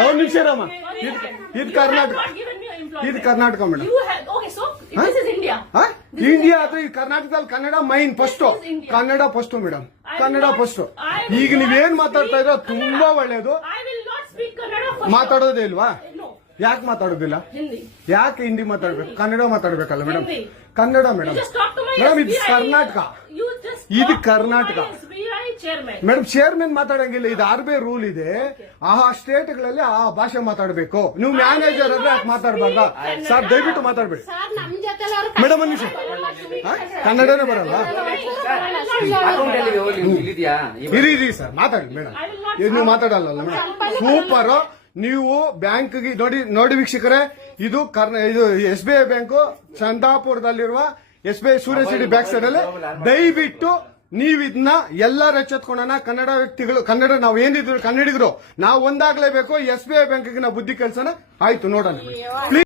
ಒಂದು ನಿಮಿಷ ರಾಮ, ಇದು ಕರ್ನಾಟಕ, ಇದು ಕರ್ನಾಟಕ ಮೇಡಮ್. ಇಂಡಿಯಾ ಅದು ಈ ಕರ್ನಾಟಕದಲ್ಲಿ Kannada main first, Kannada first madam, Kannada first. ಈಗ ನೀವೇನ್ ಮಾತಾಡ್ತಾ ಇರೋ ತುಂಬಾ ಒಳ್ಳೇದು. ಮಾತಾಡೋದೇ ಇಲ್ವಾ? ಯಾಕೆ ಮಾತಾಡೋದಿಲ್ಲ? ಯಾಕೆ ಹಿಂದಿ ಮಾತಾಡ್ಬೇಕು? ಕನ್ನಡ ಮಾತಾಡ್ಬೇಕಲ್ಲ ಮೇಡಮ್? ಕನ್ನಡ ಮೇಡಮ್. ಮೇಡಮ್ ಇದು ಕರ್ನಾಟಕ, ಇದು ಕರ್ನಾಟಕ ಮೇಡಮ್. ಚೇರ್ಮನ್ ಮಾತಾಡಂಗಿಲ್ಲ, ಇದು ಆರ್ಬಿ ರೂಲ್ ಇದೆ. ಆ ಸ್ಟೇಟ್ಗಳಲ್ಲಿ ಆ ಭಾಷೆ ಮಾತಾಡಬೇಕು. ನೀವು ಮ್ಯಾನೇಜರ್ ಆದ್ರೆ ಯಾಕೆ ಮಾತಾಡ್ಬಾರ್ದ ಸರ್? ದಯವಿಟ್ಟು ಮಾತಾಡ್ಬೇಡಿ ಮೇಡಮ್. ಒಂದು ನಿಮಿಷ, ಕನ್ನಡನೇ ಬರಲ್ಲ? ಇರಿ ಸರ್, ಮಾತಾಡಿ ಮೇಡಮ್. ನೀವು ಮಾತಾಡಲ್ಲ ಮೇಡಮ್? ಸೂಪರ್. ನೀವು ಬ್ಯಾಂಕ್ಗೆ ನೋಡಿ ವೀಕ್ಷಕರೇ, ಇದು SBI ಬ್ಯಾಂಕು ಚಂದಾಪುರದಲ್ಲಿರುವ SBI ಸೂರ್ಯ ಸಿಟಿ ಬ್ಯಾಕ್ ಸೈಡ್ ಅಲ್ಲಿ. ದಯವಿಟ್ಟು ನೀವು ಇದನ್ನ ಎಲ್ಲರೂ ಎಚ್ಚೆತ್ಕೊಳ್ಳೋಣ. ಕನ್ನಡ ವ್ಯಕ್ತಿಗಳು, ಕನ್ನಡ ನಾವು ಏನಿದ್ರು ಕನ್ನಡಿಗರು ನಾವು ಒಂದಾಗ್ಲೇಬೇಕು. SBI ಬ್ಯಾಂಕ್ಗೆ ನಾವು ಬುದ್ಧಿ ಕಲ್ಸೋಣ. ಆಯ್ತು, ನೋಡೋಣ.